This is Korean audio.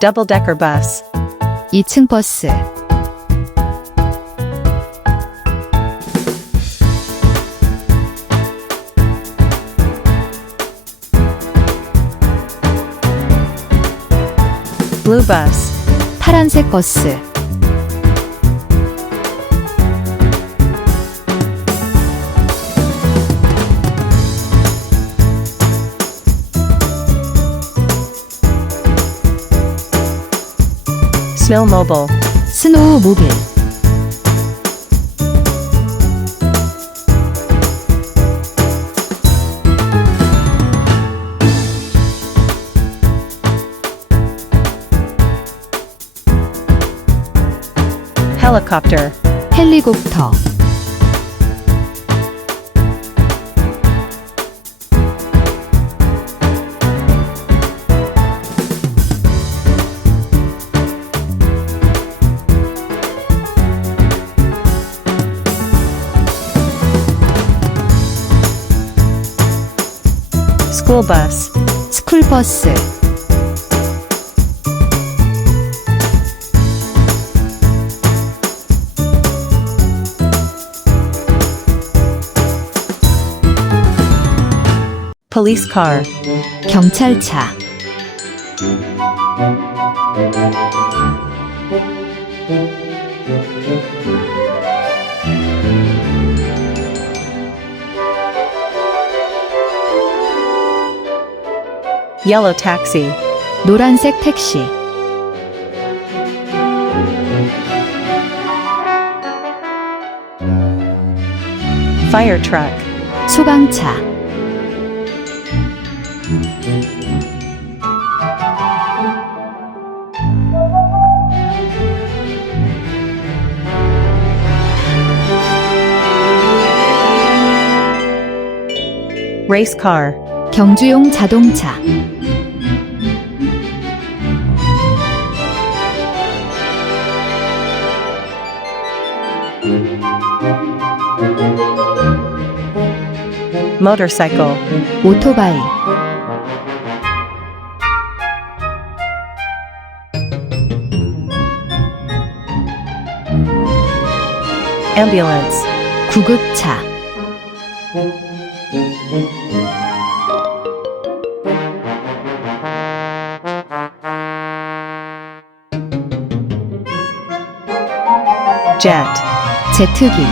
double-decker bus, 2층 버스, blue bus, 파란색 버스, snowmobile, 스노우모빌, helicopter, 헬리콥터, school bus, 스쿨버스, police car, 경찰차, yellow taxi, 노란색 택시, fire truck, 소방차, race car, 경주용 자동차, motorcycle, 오토바이, ambulance, 구급차, jet, 제트기,